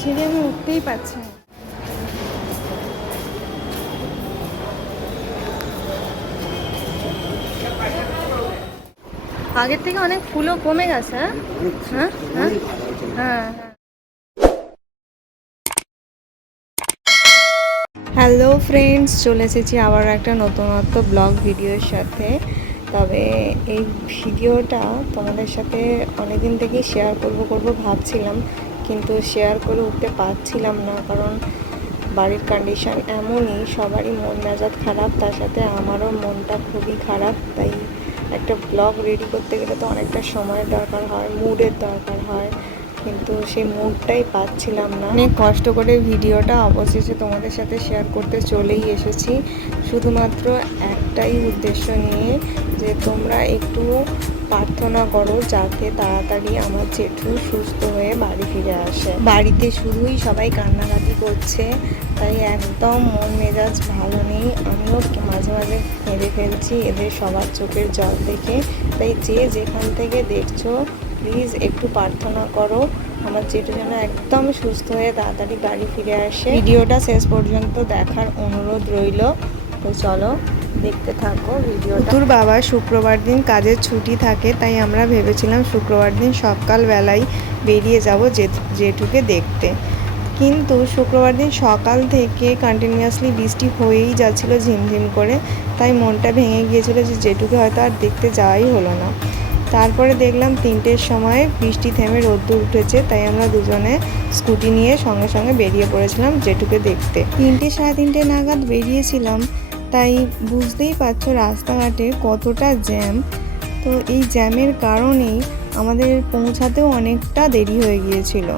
সিঁড়ি আমি উঠতেই পারছি না। আগের থেকে অনেক ফুলও কমে গেছে। হ্যাঁ হ্যাঁ হ্যাঁ হ্যাঁ। হ্যালো ফ্রেন্ডস, চলে এসেছি আবার একটা নতুনত্ব ব্লগ ভিডিওর সাথে। তবে এই ভিডিওটা তোমাদের সাথে অনেকদিন থেকেই শেয়ার করব ভাবছিলাম, কিন্তু শেয়ার করে উঠতে পারছিলাম না, কারণ বাড়ির কন্ডিশন এমনই, সবারই মন মেজাজ খারাপ, তার সাথে আমারও মনটা খুবই খারাপ। তাই একটা ব্লগ রেডি করতে গেলে তো অনেকটা সময়ের দরকার হয়, মুডের দরকার হয়, কিন্তু সেই মুডটাই পাচ্ছিলাম না। অনেক কষ্ট করে ভিডিওটা অবশেষে তোমাদের সাথে শেয়ার করতে চলেই এসেছি, শুধুমাত্র একটাই উদ্দেশ্য নিয়ে, যে তোমরা একটু প্রার্থনা করো যাতে তাড়াতাড়ি আমার জেঠু সুস্থ হয়ে বাড়ি ফিরে আসে। বাড়িতে শুধুই সবাই কান্নাকাটি করছে, তাই একদম মন মেজাজ ভালো নেই। আমিও মাঝে মাঝে কেঁদে ফেলছি এদের সবার চোখের জল দেখে। তাই যে যেখান থেকে দেখছো প্লিজ একটু প্রার্থনা করো আমার জেঠু যেন একদম সুস্থ হয়ে তাড়াতাড়ি বাড়ি ফিরে আসে। ভিডিওটা শেষ পর্যন্ত দেখার অনুরোধ রইল। তো চলো দেখতে থাকো ভিডিওটা। তোর বাবা শুক্রবার দিন কাজের ছুটি থাকে, তাই আমরা ভেবেছিলাম শুক্রবার দিন সকালবেলায় বেরিয়ে যাব জেঠুকে দেখতে। কিন্তু শুক্রবার দিন সকাল থেকে কন্টিনিউয়াসলি বৃষ্টি হয়েই যাচ্ছিল ঝিমঝিম করে, তাই মনটা ভেঙে গিয়েছিল যে জেঠুকে হয়তো আর দেখতে যাওয়াই হলো না। তারপরে দেখলাম 3টের সময় বৃষ্টি থেমে রোদ্দুর উঠেছে, তাই আমরা দুজনে স্কুটি নিয়ে সঙ্গে সঙ্গে বেরিয়ে পড়েছিলাম জেঠুকে দেখতে। 3টে সাড়ে 3টে নাগাদ বেরিয়েছিলাম, তাই বুঝতেই পারছো রাস্তাঘাটে কতটা জ্যাম। তো এই জ্যামের কারণেই আমাদের পৌঁছাতেও অনেকটা দেরি হয়ে গিয়েছিল।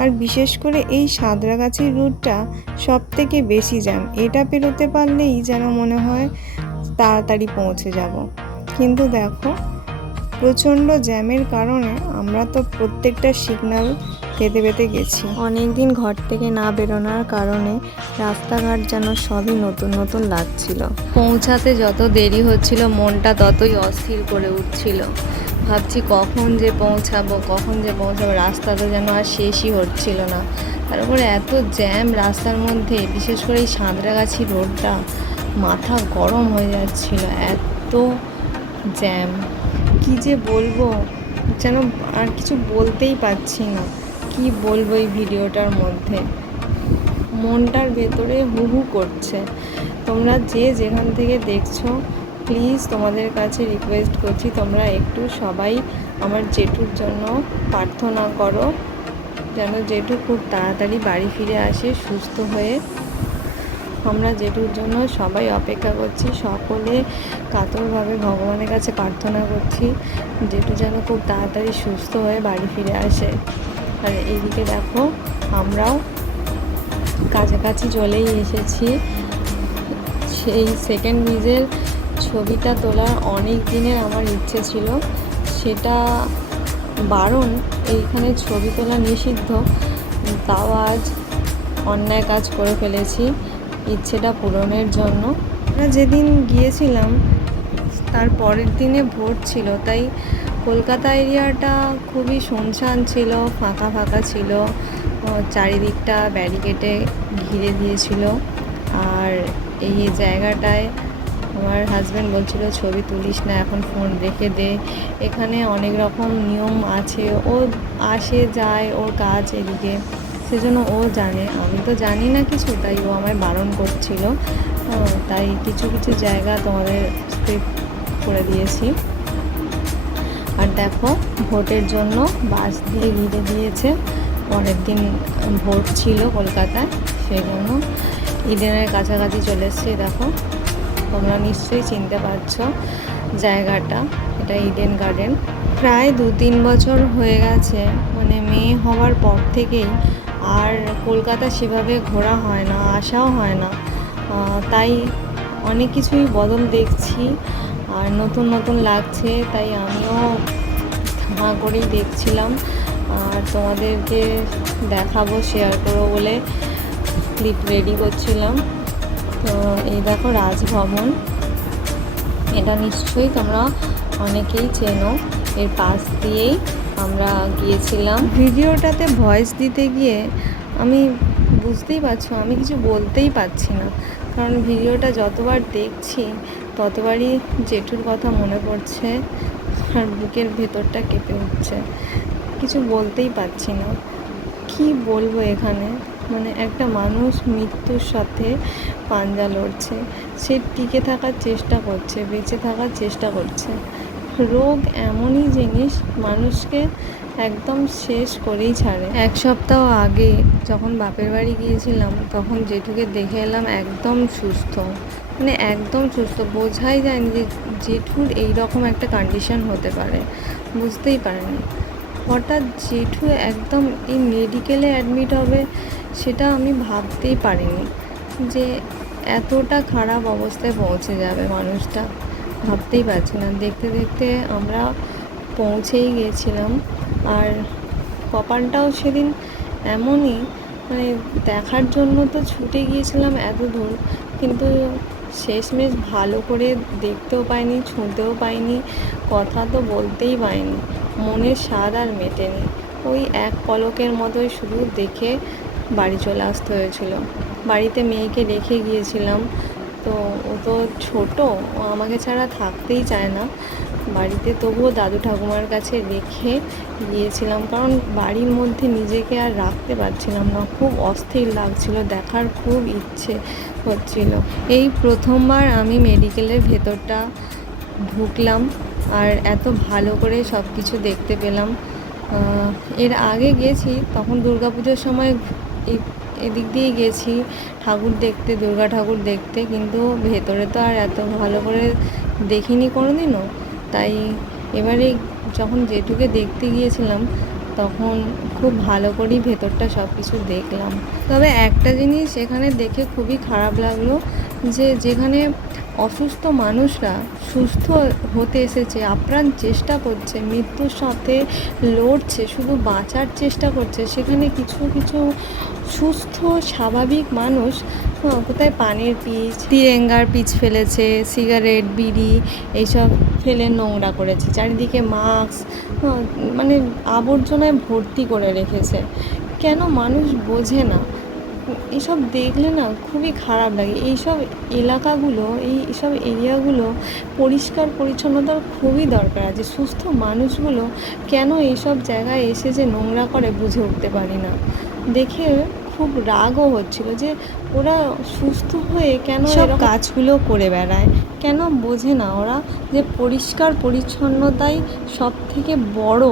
আর বিশেষ করে এই সাঁতরাগাছির রুটটা সব থেকে বেশি জ্যাম, এটা পেরোতে পারলেই যেন মনে হয় তাড়াতাড়ি পৌঁছে যাব। কিন্তু দেখো প্রচণ্ড জ্যামের কারণে আমরা তো প্রত্যেকটা সিগন্যাল পেতে পেতে গেছি। অনেক দিন ঘর থেকে না বেরোনোর কারণে রাস্তাঘাট যেন সবই নতুন নতুন লাগছিল। পৌঁছাতে যত দেরি হচ্ছিল মনটা ততই অস্থির করে উঠছিল। ভাবছি কখন যে পৌঁছাবো, রাস্তাটা যেন আর শেষই হচ্ছিল না। তারপরে এত জ্যাম রাস্তার মধ্যে, বিশেষ করে এই সাঁতরাগাছি রোডটা মাথা গরম হয়ে যাচ্ছিল, এত জ্যাম। কি যে বলবো, যেন আর কিছু বলতেই পারছি না। কি বলবো এই ভিডিওটার মধ্যে, মনটার ভেতরে হু হু করছে। তোমরা যে যেখান থেকে দেখছো প্লিজ তোমাদের কাছে রিকোয়েস্ট করছি, তোমরা একটু সবাই আমার জেঠুর জন্য প্রার্থনা করো, যেন জেঠু খুব তাড়াতাড়ি বাড়ি ফিরে আসে সুস্থ হয়ে। আমরা জেঠুর জন্য সবাই অপেক্ষা করছি, সকলে কাতরভাবে ভগবানের কাছে প্রার্থনা করছি জেঠু যেন খুব তাড়াতাড়ি সুস্থ হয়ে বাড়ি ফিরে আসে। আর এইদিকে দেখো আমরাও কাছাকাছি চলেই এসেছি। সেই সেকেন্ড ব্রিজের ছবিটা তোলার অনেক দিনের আমার ইচ্ছে ছিল, সেটা বারণ, এইখানে ছবি তোলা নিষিদ্ধ, তাও আজ অন্যায় কাজ করে ফেলেছি ইচ্ছেটা পূরণের জন্য। আমরা যেদিন গিয়েছিলাম তার পরের দিনে ভোট ছিল, তাই কলকাতা এরিয়াটা খুবই শুনশান ছিল, ফাঁকা ফাঁকা ছিল, চারিদিকটা ব্যারিকেডে ঘিরে দিয়েছিল। আর এই জায়গাটায় আমার হাজব্যান্ড বলছিল ছবি তুলিস না, এখন ফোন রেখে দে, এখানে অনেক রকম নিয়ম আছে, ও আসে যায়, ওর কাজ এদিকে, সেজন্য ও জানে, আমি তো জানি না কিছু, তাই ও আমায় বারণ করছিল। তাই কিছু কিছু জায়গা তোমাদের স্কিপ করে দিয়েছি। আর দেখো ভোটের জন্য বাস দিয়ে ঘিরে দিয়েছে, পরের দিন ভোট ছিল কলকাতায়, সেই জন্য ইডেনের কাছাকাছি চলে এসেছি। দেখো তোমরা নিশ্চয়ই চিনতে পারছো জায়গাটা, এটা ইডেন গার্ডেন। প্রায় 2-3 বছর হয়ে গেছে, মানে মেয়ে হওয়ার পর থেকেই আর কলকাতা সেভাবে ঘোরা হয় না, আসাও হয় না, তাই অনেক কিছুই বদল দেখছি আর নতুন নতুন লাগছে। তাই আমিও ধাঁ করেই দেখছিলাম আর তোমাদেরকে দেখাবো, শেয়ার করবো বলে ক্লিপ রেডি করছিলাম। তো এই দেখো রাজভবন, এটা নিশ্চয়ই তোমরা অনেকেই চেনো, এর পাশ দিয়েই আমরা গিয়েছিলাম। ভিডিওটাতে ভয়েস দিতে গিয়ে আমি বুঝতেই পারছো, আমি কিছু বলতেই পারছি না, কারণ ভিডিওটা যতবার দেখছি ততবারই জেঠুর কথা মনে পড়ছে আর বুকের ভেতরটা কেঁপে উঠছে। কিছু বলতেই পারছি না, কি বলবো এখানে। মানে একটা মানুষ মৃত্যুর সাথে পাঞ্জা লড়ছে, সে টিকে থাকার চেষ্টা করছে, বেঁচে থাকার চেষ্টা করছে। রোগ এমনই জিনিস, মানুষকে একদম শেষ করেই ছাড়ে। এক সপ্তাহ আগে যখন বাপের বাড়ি গিয়েছিলাম তখন জেঠুকে দেখে এলাম একদম সুস্থ, মানে একদম সুস্থ। বোঝাই যায়নি যে জেঠুর এইরকম একটা কন্ডিশন হতে পারে, বুঝতেই পারেনি। হঠাৎ জেঠু একদম এই মেডিকেলে অ্যাডমিট হবে, সেটা আমি ভাবতেই পারিনি যে এতটা খারাপ অবস্থায় পৌঁছে যাবে মানুষটা, ভাবতেই পারছি না। দেখতে দেখতে আমরা পৌঁছেই গিয়েছিলাম। আর কপালটাও সেদিন এমনই, মানে দেখার জন্য তো ছুটে গিয়েছিলাম এত দূর, কিন্তু শেষমেশ ভালো করে দেখতেও পাইনি, ছুঁতেও পাইনি, কথা তো বলতেই পাইনি। মনের স্বাদ আর মেটেনি, ওই এক পলকের মতোই শুধু দেখে বাড়ি চলে আসতে হয়েছিল। বাড়িতে মেয়েকে রেখে গিয়েছিলাম, তো ও তো ছোটো, ও আমাকে ছাড়া থাকতেই চায় না বাড়িতে, তবুও দাদু ঠাকুমার কাছে রেখে গিয়েছিলাম, কারণ বাড়ির মধ্যে নিজেকে আর রাখতে পারছিলাম না, খুব অস্থির লাগছিল, দেখার খুব ইচ্ছে হচ্ছিল। এই প্রথমবার আমি মেডিকেলের ভেতরটা ঢুকলাম আর এত ভালো করে সব কিছু দেখতে পেলাম। এর আগে গেছি, তখন দুর্গাপুজোর সময় এই এদিক দিয়েই গেছি ঠাকুর দেখতে, দুর্গা ঠাকুর দেখতে, কিন্তু ভেতরে তো আর এত ভালো করে দেখিনি কোনো দিনও। তাই এবারে যখন জেঠুকে দেখতে গিয়েছিলাম তখন খুব ভালো করেই ভেতরটা সব কিছু দেখলাম। তবে একটা জিনিস এখানে দেখে খুবই খারাপ লাগলো, যে যেখানে অসুস্থ মানুষরা সুস্থ হতে এসেছে, আপ্রাণ চেষ্টা করছে, মৃত্যুর সাথে লড়ছে, শুধু বাঁচার চেষ্টা করছে, সেখানে কিছু কিছু সুস্থ স্বাভাবিক মানুষ কোথায় পানের পিচ, তিরেঙ্গার পিচ ফেলেছে, সিগারেট বিড়ি এইসব ফেলে নোংরা করেছে, চারিদিকে মাস্ক, মানে আবর্জনায় ভর্তি করে রেখেছে। কেন মানুষ বোঝে না? এসব দেখলে না খুবই খারাপ লাগে। এইসব এলাকাগুলো, এইসব এরিয়াগুলো পরিষ্কার পরিচ্ছন্নতার খুবই দরকার আছে। সুস্থ মানুষগুলো কেন এইসব জায়গায় এসে যে নোংরা করে বুঝে উঠতে পারি না। দেখে খুব রাগও হচ্ছিল যে ওরা সুস্থ হয়ে কেন সব কাজগুলো করে বেড়ায়, কেন বোঝে না ওরা যে পরিষ্কার পরিচ্ছন্নতাই সব থেকে বড়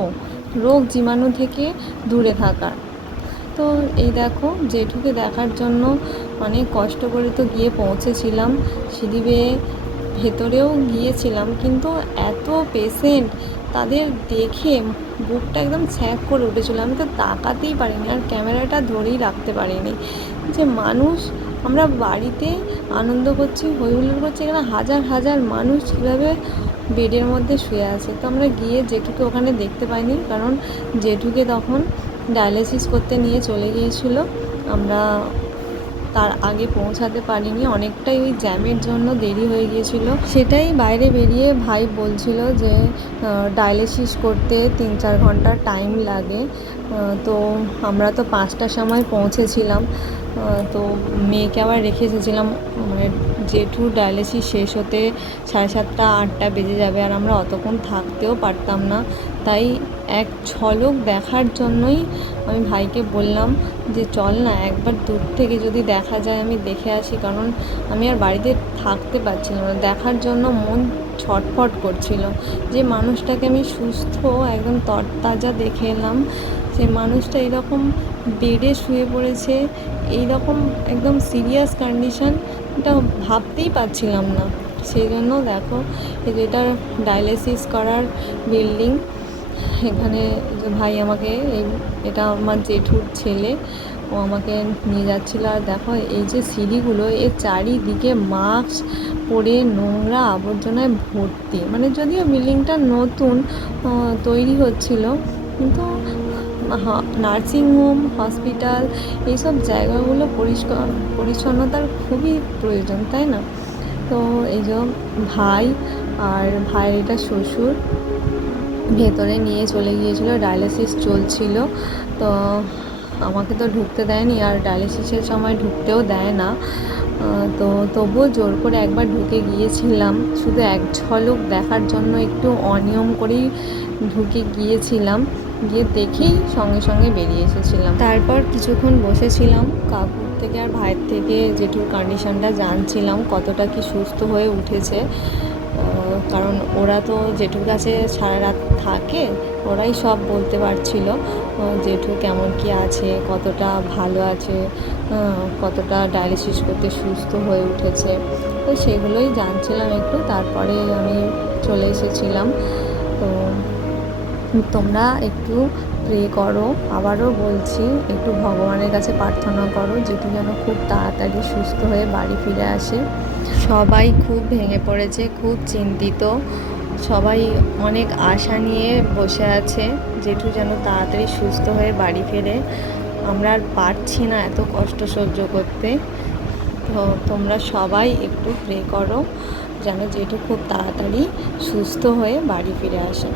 রোগ জীবাণু থেকে দূরে থাকার। তো এই দেখো জেঠুকে দেখার জন্য অনেক কষ্ট করে তো গিয়ে পৌঁছেছিলাম, সিঁড়ি বেয়ে ভেতরেও গিয়েছিলাম, কিন্তু এত পেশেন্ট, তাদের দেখে বুকটা একদম ছ্যাঁক করে উঠেছিল। আমি তো তাকাতেই পারিনি আর ক্যামেরাটা ধরেই রাখতে পারিনি। যে মানুষ, আমরা বাড়িতে আনন্দ করছি, হই হুল্লোড় করছি, এখানে হাজার হাজার মানুষ কীভাবে বেডের মধ্যে শুয়ে আছে। তো আমরা গিয়ে জেঠুকে ওখানে দেখতে পাইনি, কারণ জেঠুকে তখন ডায়ালিসিস করতে নিয়ে চলে গিয়েছিলো, আমরা তার আগে পৌঁছাতে পারিনি, অনেকটাই ওই জ্যামের জন্য দেরি হয়ে গিয়েছিল। সেটাই বাইরে বেরিয়ে ভাই বলছিল যে ডায়ালিসিস করতে 3-4 ঘন্টা টাইম লাগে। তো আমরা তো 5টার সময় পৌঁছেছিলাম, তো মেয়েকে আবার রেখে এসেছিলাম, মানে জেঠুর ডায়ালিসিস শেষ হতে 7:30-8টা বেজে যাবে, আর আমরা অতক্ষণ থাকতেও পারতাম না। তাই এক ঝলক দেখার জন্যই আমি ভাইকে বললাম যে চল না একবার দূর থেকে যদি দেখা যায় আমি দেখে আসি, কারণ আমি আর বাড়িতে থাকতে পারছিলাম না, দেখার জন্য মন ছটফট করছিল। যে মানুষটাকে আমি সুস্থ একদম তরতাজা দেখে এলাম, সেই মানুষটা এরকম বেডে শুয়ে পড়েছে, এইরকম একদম সিরিয়াস কন্ডিশন, এটা ভাবতেই পারছিলাম না। সেই জন্য দেখো এটা ডায়ালিসিস করার বিল্ডিং, এখানে যে ভাই আমাকে এটা আমার জেঠুর ছেলে, ও আমাকে নিয়ে যাচ্ছিলো। আর দেখো এই যে সিঁড়িগুলো, এর চারিদিকে মাস্ক পরে নোংরা আবর্জনায় ভর্তি। মানে যদিও বিল্ডিংটা নতুন তৈরি হচ্ছিল, কিন্তু নার্সিংহোম, হসপিটাল, এইসব জায়গাগুলো পরিষ্কার পরিচ্ছন্নতার খুবই প্রয়োজন, তাই না? তো এই যে ভাই আর ভাইয়ের এটা শ্বশুর ভেতরে নিয়ে চলে গিয়েছিলো, ডায়ালিসিস চলছিল। তো আমাকে তো ঢুকতে দেয়নি, আর ডায়ালিসিসের সময় ঢুকতেও দেয় না। তো তবুও জোর করে একবার ঢুকে গিয়েছিলাম, শুধু এক ঝলক দেখার জন্য একটু অনিয়ম করেই ঢুকে গিয়েছিলাম, গিয়ে দেখেই সঙ্গে সঙ্গে বেরিয়ে এসেছিলাম। তারপর কিছুক্ষণ বসেছিলাম, কাকুর থেকে আর ভাইয়ের থেকে জেঠুর কন্ডিশনটা জানছিলাম, কতটা কি সুস্থ হয়ে উঠেছে। কারণ ওরা তো জেঠুর কাছে সারা রাত থাকে, ওরাই সব বলতে পারছিল জেঠু কেমন কি আছে, কতটা ভালো আছে, কতটা ডায়ালিসিস করতে সুস্থ হয়ে উঠেছে। তো সেগুলোই জানছিলাম একটু, তারপরে আমি চলে এসেছিলাম। তো তোমরা একটু প্রে করো, আবারও বলছি একটু ভগবানের কাছে প্রার্থনা করো জেঠু যেন খুব তাড়াতাড়ি সুস্থ হয়ে বাড়ি ফিরে আসে। সবাই খুব ভেঙে পড়েছে, খুব চিন্তিত, সবাই অনেক আশা নিয়ে বসে আছে জেঠু যেন তাড়াতাড়ি সুস্থ হয়ে বাড়ি ফেরে। আমরা আর পারছি না এত কষ্ট সহ্য করতে। তো তোমরা সবাই একটু প্রে করো যেন জেঠু খুব তাড়াতাড়ি সুস্থ হয়ে বাড়ি ফিরে আসে।